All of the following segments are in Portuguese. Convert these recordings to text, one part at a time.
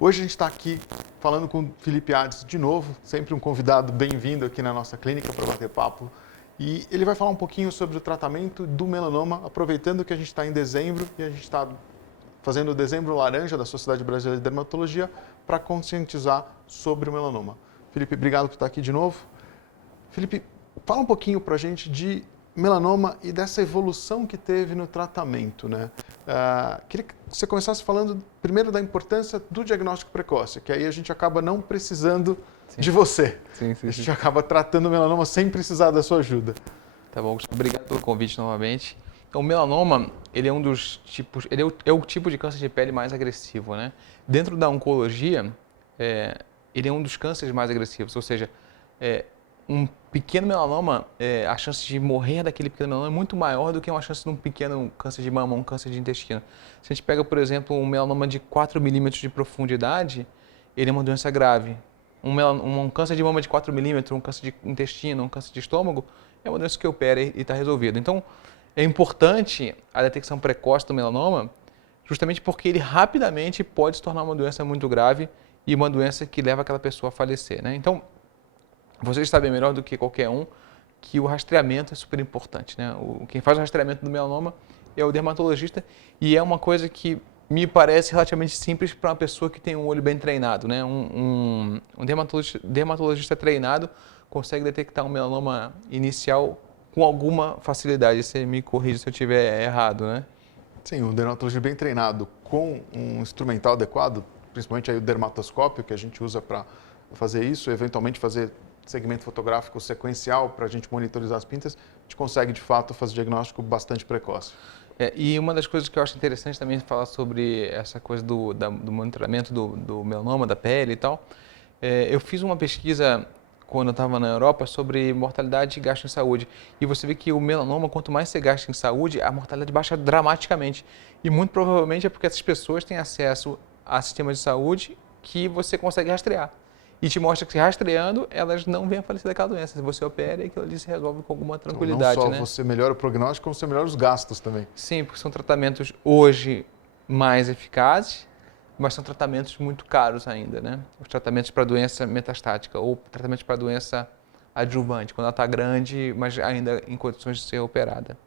Hoje a gente está aqui falando com o Felipe Ades de novo, sempre um convidado bem-vindo aqui na nossa clínica para bater papo. E ele vai falar um pouquinho sobre o tratamento do melanoma, aproveitando que a gente está em dezembro e a gente está fazendo o Dezembro Laranja da Sociedade Brasileira de Dermatologia para conscientizar sobre o melanoma. Felipe, obrigado por estar aqui de novo. Felipe, fala um pouquinho para a gente de melanoma e dessa evolução que teve no tratamento, né? Queria que você começasse falando primeiro da importância do diagnóstico precoce, que aí a gente acaba não precisando de você. Sim. A gente acaba tratando o melanoma sem precisar da sua ajuda. Tá bom, Gustavo. Obrigado pelo convite novamente. Então, o melanoma, ele é um dos tipos, ele é o tipo de câncer de pele mais agressivo, né? Dentro da oncologia, ele é um dos cânceres mais agressivos, ou seja, um pequeno melanoma, a chance de morrer daquele pequeno melanoma é muito maior do que uma chance de um pequeno câncer de mama, um câncer de intestino. Se a gente pega, por exemplo, um melanoma de 4 milímetros de profundidade, ele é uma doença grave. Um câncer de mama de 4 milímetros, um câncer de intestino, um câncer de estômago, é uma doença que opera e está resolvido. Então, é importante a detecção precoce do melanoma, justamente porque ele rapidamente pode se tornar uma doença muito grave e uma doença que leva aquela pessoa a falecer, né? Então, vocês sabem melhor do que qualquer um que o rastreamento é super importante, né? Quem faz o rastreamento do melanoma é o dermatologista e é uma coisa que me parece relativamente simples para uma pessoa que tem um olho bem treinado, né? Um dermatologista treinado consegue detectar um melanoma inicial com alguma facilidade. Você me corrige se eu estiver errado, né? Sim, um dermatologista bem treinado com um instrumental adequado, principalmente aí o dermatoscópio que a gente usa para fazer isso, eventualmente fazer segmento fotográfico sequencial para a gente monitorizar as pintas, a gente consegue de fato fazer diagnóstico bastante precoce. E uma das coisas que eu acho interessante também falar sobre essa coisa do monitoramento do melanoma, da pele e tal, eu fiz uma pesquisa quando eu estava na Europa sobre mortalidade e gasto em saúde. E você vê que o melanoma, quanto mais você gasta em saúde, a mortalidade baixa dramaticamente. E muito provavelmente é porque essas pessoas têm acesso a sistemas de saúde que você consegue rastrear. E te mostra que rastreando, elas não vêm a falecer daquela doença. Se você opera, aquilo ali se resolve com alguma tranquilidade, então, não né? só você melhora o prognóstico, como você melhora os gastos também. Sim, porque são tratamentos hoje mais eficazes, mas são tratamentos muito caros ainda, né? Os tratamentos para doença metastática ou tratamentos para doença adjuvante, quando ela está grande, mas ainda em condições de ser operada.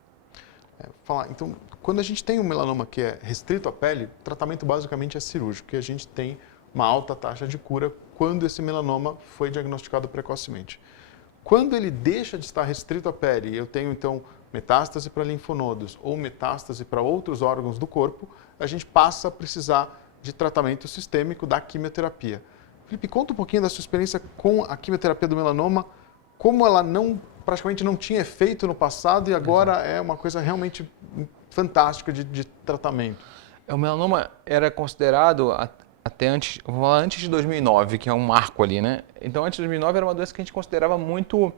Então, quando a gente tem um melanoma que é restrito à pele, o tratamento basicamente é cirúrgico, porque a gente tem uma alta taxa de cura quando esse melanoma foi diagnosticado precocemente. Quando ele deixa de estar restrito à pele, eu tenho então metástase para linfonodos ou metástase para outros órgãos do corpo, a gente passa a precisar de tratamento sistêmico da quimioterapia. Felipe, conta um pouquinho da sua experiência com a quimioterapia do melanoma, como ela praticamente não tinha efeito no passado e agora é uma coisa realmente fantástica de tratamento. O melanoma era considerado até antes, vou falar antes de 2009, que é um marco ali, né? Então, antes de 2009 era uma doença que a gente considerava muito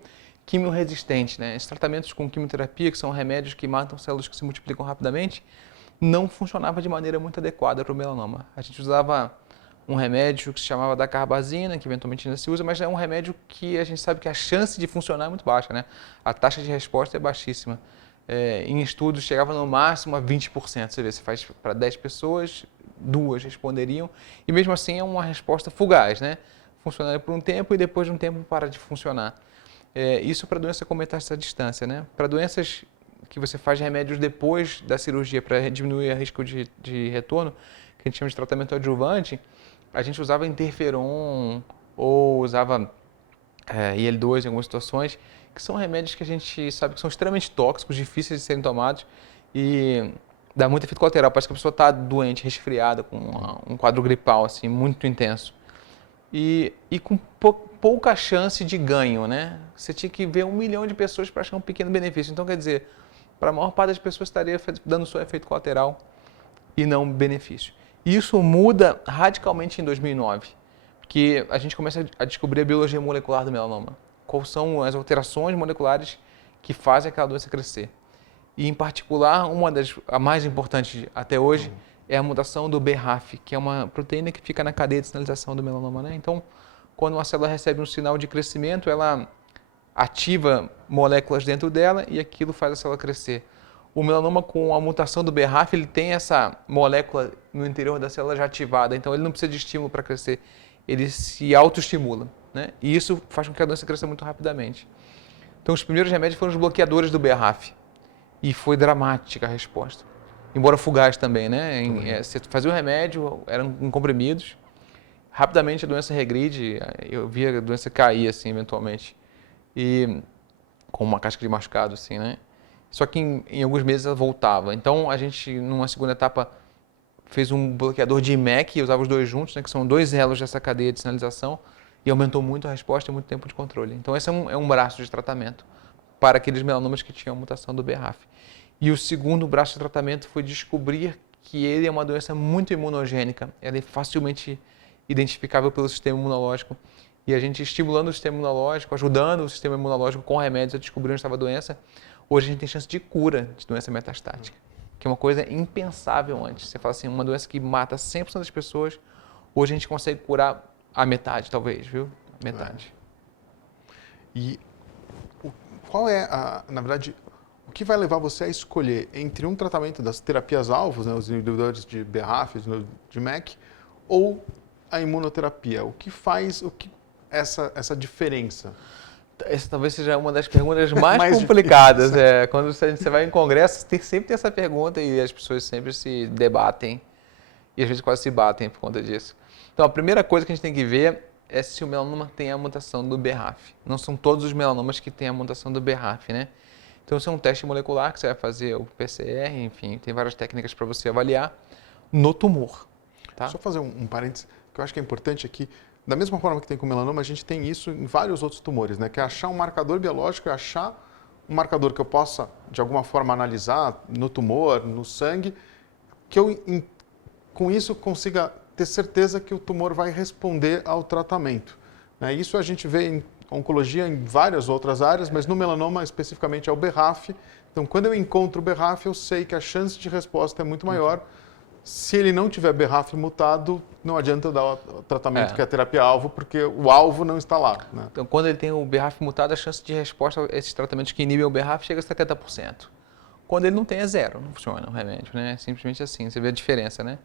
quimioresistente, né? Esses tratamentos com quimioterapia, que são remédios que matam células que se multiplicam rapidamente, não funcionava de maneira muito adequada para o melanoma. A gente usava um remédio que se chamava dacarbazina, que eventualmente ainda se usa, mas é um remédio que a gente sabe que a chance de funcionar é muito baixa, né? A taxa de resposta é baixíssima. Em estudos chegava no máximo a 20%. Você vê, você faz para 10 pessoas, 2 responderiam, e mesmo assim é uma resposta fugaz, né? Funcionaria por um tempo e depois de um tempo para de funcionar. Isso para doença com metástase à distância, né? Para doenças que você faz remédios depois da cirurgia para diminuir o risco de retorno, que a gente chama de tratamento adjuvante, a gente usava interferon ou usava IL-2 em algumas situações, que são remédios que a gente sabe que são extremamente tóxicos, difíceis de serem tomados e dá muito efeito colateral. Parece que a pessoa está doente, resfriada, com um quadro gripal assim, muito intenso. E com pouca chance de ganho, né? Você tinha que ver 1 milhão de pessoas para achar um pequeno benefício. Então, quer dizer, para a maior parte das pessoas estaria dando só efeito colateral e não benefício. Isso muda radicalmente em 2009, porque a gente começa a descobrir a biologia molecular do melanoma. Quais são as alterações moleculares que fazem aquela doença crescer. E, em particular, a mais importante até hoje é a mutação do BRAF, que é uma proteína que fica na cadeia de sinalização do melanoma, né? Então, quando uma célula recebe um sinal de crescimento, ela ativa moléculas dentro dela e aquilo faz a célula crescer. o melanoma com a mutação do BRAF, ele tem essa molécula no interior da célula já ativada, então ele não precisa de estímulo para crescer, ele se autoestimula, né? E isso faz com que a doença cresça muito rapidamente. Então os primeiros remédios foram os bloqueadores do BRAF e foi dramática a resposta. Embora fugaz também, né? Você fazia o remédio, eram em comprimidos, rapidamente a doença regride, eu via a doença cair assim eventualmente, e com uma casca de machucado assim, né? Só que em alguns meses ela voltava. Então a gente, numa segunda etapa, fez um bloqueador de IMEC, usava os dois juntos, né, que são dois elos dessa cadeia de sinalização, e aumentou muito a resposta e muito tempo de controle. Então esse é um braço de tratamento para aqueles melanomas que tinham mutação do BRAF. E o segundo braço de tratamento foi descobrir que ele é uma doença muito imunogênica, ela é facilmente identificável pelo sistema imunológico. E a gente estimulando o sistema imunológico, ajudando o sistema imunológico com remédios a descobrir onde estava a doença, hoje a gente tem chance de cura de doença metastática, que é uma coisa impensável antes. Você fala assim, uma doença que mata 100% das pessoas, hoje a gente consegue curar a metade, talvez, viu? Metade. E qual é, na verdade, o que vai levar você a escolher entre um tratamento das terapias-alvos, né, os inibidores de BRAF, de MEK, ou a imunoterapia? O que faz essa diferença? Essa talvez seja uma das perguntas mais complicadas. Quando você vai em congresso, sempre tem essa pergunta e as pessoas sempre se debatem e às vezes quase se batem por conta disso. Então, a primeira coisa que a gente tem que ver é se o melanoma tem a mutação do BRAF. Não são todos os melanomas que têm a mutação do BRAF, né? Então, isso é um teste molecular que você vai fazer, o PCR, enfim, tem várias técnicas para você avaliar no tumor. Tá? Só fazer um parênteses, que eu acho que é importante aqui. Da mesma forma que tem com o melanoma, a gente tem isso em vários outros tumores, né? Que é achar um marcador biológico, é achar um marcador que eu possa, de alguma forma, analisar no tumor, no sangue, que eu, com isso, consiga ter certeza que o tumor vai responder ao tratamento. Né? Isso a gente vê em oncologia em várias outras áreas, mas no melanoma, especificamente, é o BRAF. Então, quando eu encontro o BRAF, eu sei que a chance de resposta é muito maior. Se ele não tiver BRAF mutado, não adianta eu dar o tratamento que é a terapia-alvo, porque o alvo não está lá. Né? Então, quando ele tem o BRAF mutado, a chance de resposta a esses tratamentos que inibem o BRAF chega a 70%. Quando ele não tem, é zero, não funciona o remédio, né? Simplesmente assim, você vê a diferença, né?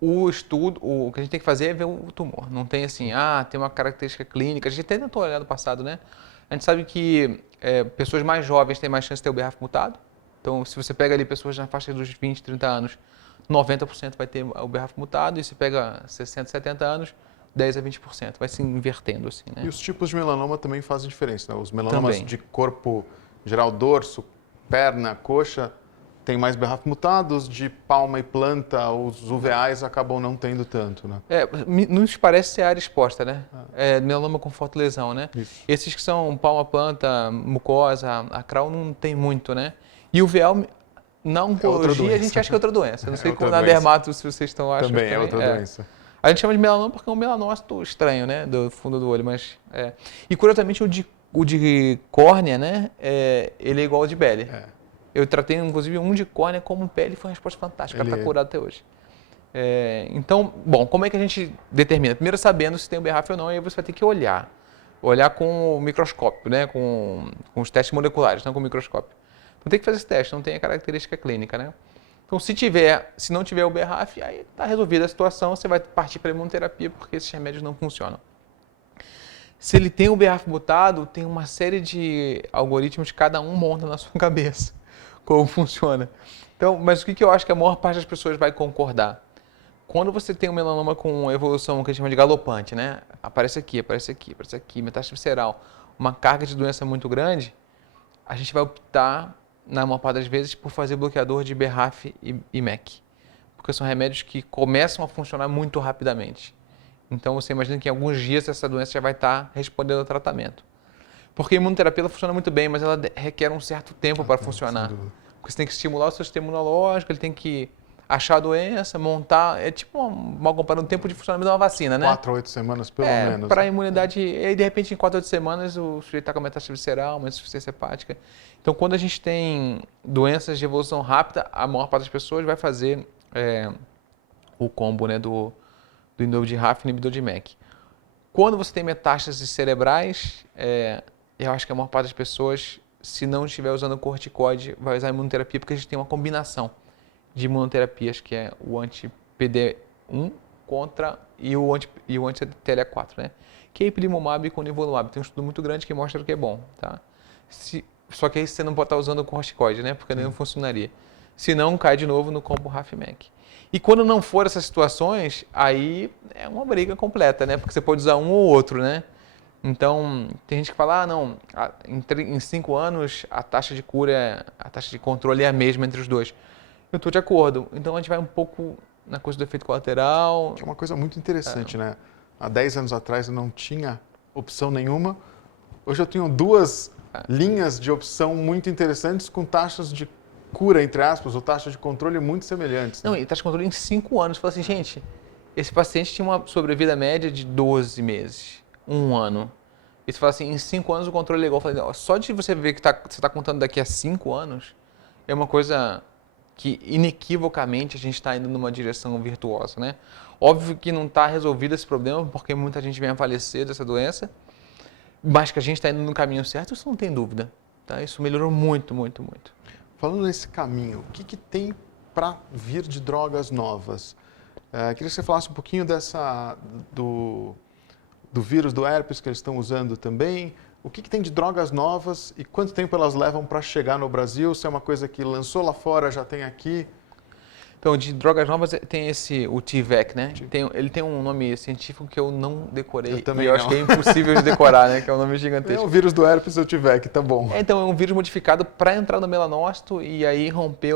O estudo, o que a gente tem que fazer é ver o tumor. Não tem assim, tem uma característica clínica. A gente até tentou olhar no passado, né? A gente sabe que pessoas mais jovens têm mais chance de ter o BRAF mutado. Então, se você pega ali pessoas na faixa dos 20, 30 anos, 90% vai ter o BRAF mutado, e se pega 60, 70 anos, 10 a 20%. Vai se invertendo assim, né? E os tipos de melanoma também fazem diferença, né? Os melanomas também. De corpo geral, dorso, perna, coxa, tem mais BRAF mutados, de palma e planta, os uveais acabam não tendo tanto, né? Nos parece ser a área exposta, né? Melanoma com fotolesão, né? Isso. Esses que são palma, planta, mucosa, acral não tem muito, né? E o uveal, na oncologia, a gente acha que é outra doença. Não sei como na dermato se vocês estão achando. Também é outra doença. A gente chama de melanoma porque é um melanócito estranho, né? Do fundo do olho, mas... E curiosamente o de córnea, né? Ele é igual ao de pele. Eu tratei, inclusive, um de córnea como pele e foi uma resposta fantástica. Está curado até hoje. Então, bom, como é que a gente determina? Primeiro sabendo se tem o BRAF ou não, aí você vai ter que olhar. Olhar com o microscópio, né? Com os testes moleculares, não com o microscópio. Então tem que fazer esse teste, não tem a característica clínica, né? Então, se não tiver o BRAF, aí está resolvida a situação, você vai partir para a imunoterapia, porque esses remédios não funcionam. Se ele tem o BRAF mutado, tem uma série de algoritmos que cada um monta na sua cabeça como funciona. Então, mas o que eu acho que a maior parte das pessoas vai concordar? Quando você tem um melanoma com evolução que a gente chama de galopante, né? Aparece aqui, metástase visceral, uma carga de doença muito grande, a gente vai optar, na maior parte das vezes, por fazer bloqueador de BRAF e MEK. Porque são remédios que começam a funcionar muito rapidamente. Então, você imagina que em alguns dias essa doença já vai estar respondendo ao tratamento. Porque a imunoterapia ela funciona muito bem, mas ela requer um certo tempo para funcionar. Porque você tem que estimular o seu sistema imunológico, ele tem que achar a doença, montar... É tipo, mal comparando, o tempo de funcionamento de uma vacina, né? 4 a 8 semanas, pelo menos. Para a imunidade... E aí, de repente, em 4 a 8 semanas, o sujeito está com a metástase visceral, uma insuficiência hepática. Então, quando a gente tem doenças de evolução rápida, a maior parte das pessoas vai fazer o combo, né, do inibidor de RAF e inibidor de MEK. Quando você tem metástases cerebrais, eu acho que a maior parte das pessoas se não estiver usando corticoide, vai usar imunoterapia, porque a gente tem uma combinação de imunoterapias, que é o anti-PD1 e o anti-TLA4, né? Que é ipilimumab com nivolumab. Tem um estudo muito grande que mostra que é bom, tá? Só que aí você não pode estar usando corticoide, né? Porque não funcionaria. Se não, cai de novo no combo RAF/MEK. E quando não for essas situações, aí é uma briga completa, né? Porque você pode usar um ou outro, né? Então, tem gente que fala, não, em 5 anos a taxa de cura, a taxa de controle é a mesma entre os dois. Eu estou de acordo. Então, a gente vai um pouco na coisa do efeito colateral. Que é uma coisa muito interessante, né? Há 10 anos atrás eu não tinha opção nenhuma. Hoje eu tenho 2 linhas de opção muito interessantes com taxas de cura, entre aspas, ou taxa de controle muito semelhantes. Né? Não, e taxa de controle em 5 anos. Você fala assim, gente, esse paciente tinha uma sobrevida média de 12 meses, 1 ano. E você fala assim, em 5 anos o controle é igual. Eu falei, ó, só de você ver que você está contando daqui a 5 anos, é uma coisa que inequivocamente a gente está indo numa direção virtuosa, né? Óbvio que não está resolvido esse problema, porque muita gente vem a falecer dessa doença, mas que a gente está indo no caminho certo, isso não tem dúvida. Tá? Isso melhorou muito, muito, muito. Falando nesse caminho, o que tem para vir de drogas novas? Queria que você falasse um pouquinho do vírus do herpes que eles estão usando também. O que tem de drogas novas e quanto tempo elas levam para chegar no Brasil? Se é uma coisa que lançou lá fora, já tem aqui? Então, de drogas novas tem o T-VEC, né? Ele tem um nome científico que eu não decorei. Eu também e eu acho que é impossível de decorar, né? Que é um nome gigantesco. É o vírus do herpes, o T-VEC, tá bom. Então, é um vírus modificado para entrar no melanócito e aí romper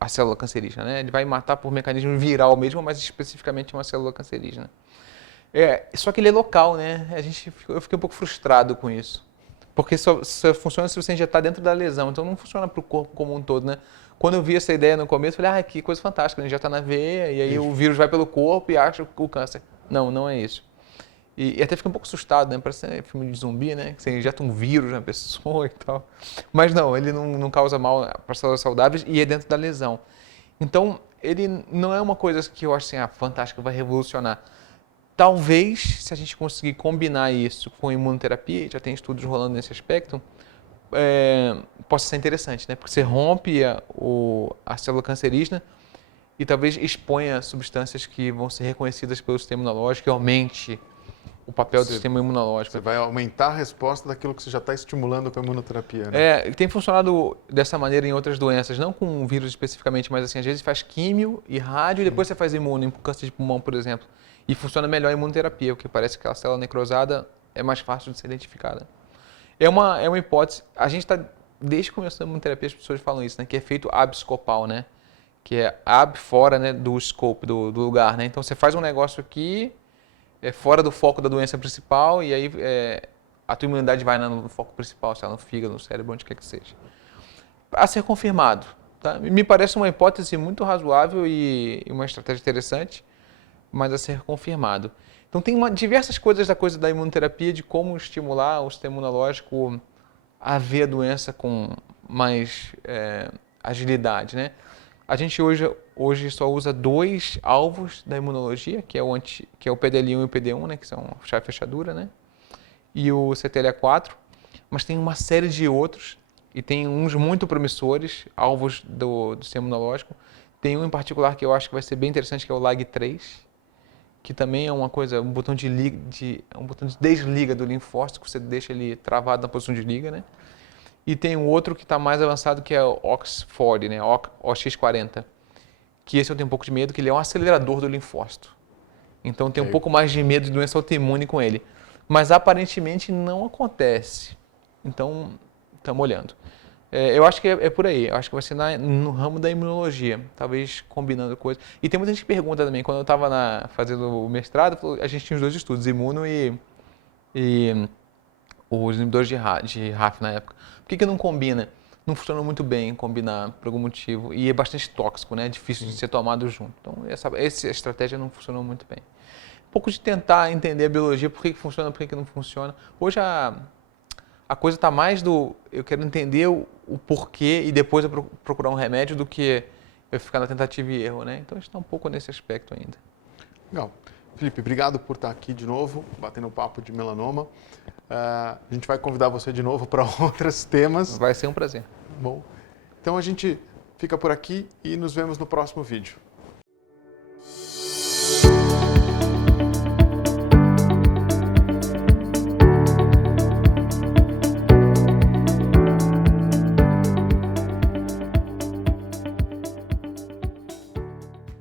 a célula cancerígena, né? Ele vai matar por mecanismo viral mesmo, mas especificamente uma célula cancerígena. Só que ele é local, né? Eu fiquei um pouco frustrado com isso. Porque só funciona se você injetar dentro da lesão, então não funciona para o corpo como um todo, né? Quando eu vi essa ideia no começo, eu falei, que coisa fantástica, injeta na veia e aí o vírus vai pelo corpo e acha o câncer. Não, não é isso. E até fiquei um pouco assustado, né? Parece filme de zumbi, né? Que você injeta um vírus na pessoa e tal. Mas não, ele não causa mal para células saudáveis e é dentro da lesão. Então, ele não é uma coisa que eu acho assim, fantástica, vai revolucionar. Talvez, se a gente conseguir combinar isso com imunoterapia, já tem estudos rolando nesse aspecto, possa ser interessante, né? Porque você rompe a célula cancerígena e talvez exponha substâncias que vão ser reconhecidas pelo sistema imunológico e aumente o papel do sistema imunológico. Você vai aumentar a resposta daquilo que você já está estimulando com a imunoterapia, né? Tem funcionado dessa maneira em outras doenças, não com vírus especificamente, mas assim, às vezes faz químio e rádio e depois você faz imuno, em câncer de pulmão, por exemplo. E funciona melhor a imunoterapia, porque parece que a célula necrosada é mais fácil de ser identificada. É uma hipótese. A gente está, desde que começou a imunoterapia, as pessoas falam isso, né? Que é feito abscopal, né? Que é ab fora, né, do scope, do lugar, né? Então você faz um negócio aqui, fora do foco da doença principal, e aí a tua imunidade vai no foco principal, sei lá, no fígado, no cérebro, onde quer que seja. A ser confirmado. Tá? Me parece uma hipótese muito razoável e uma estratégia interessante, mas a ser confirmado. Então tem diversas coisas da imunoterapia, de como estimular o sistema imunológico a ver a doença com mais agilidade, né? A gente hoje só usa 2 alvos da imunologia, que é o PDL1 e o PD1, né, que são chave e fechadura, né? E o CTLA4, mas tem uma série de outros e tem uns muito promissores, alvos do sistema imunológico. Tem um em particular que eu acho que vai ser bem interessante, que é o LAG3, que também é uma coisa, um botão de desliga do linfócito, que você deixa ele travado na posição de liga, né? E tem um outro que está mais avançado, que é o OX40, né? OX40, que esse eu tenho um pouco de medo, que ele é um acelerador do linfócito. Então tem um pouco mais de medo de doença autoimune com ele. Mas aparentemente não acontece. Então, estamos olhando. Eu acho que é por aí. Eu acho que vai ser no ramo da imunologia, talvez combinando coisas. E tem muita gente que pergunta também, quando eu estava fazendo o mestrado, a gente tinha os 2 estudos, imuno e os inibidores de RAF na época. Por que não combina? Não funciona muito bem combinar por algum motivo e é bastante tóxico, né? É difícil de ser tomado junto. Então, essa estratégia não funcionou muito bem. Um pouco de tentar entender a biologia, por que funciona, por que não funciona. Hoje a coisa está mais eu quero entender o porquê e depois eu procurar um remédio do que eu ficar na tentativa e erro, né? Então a gente está um pouco nesse aspecto ainda. Legal. Felipe, obrigado por estar aqui de novo, batendo papo de melanoma. A gente vai convidar você de novo para outros temas. Vai ser um prazer. Bom, então a gente fica por aqui e nos vemos no próximo vídeo.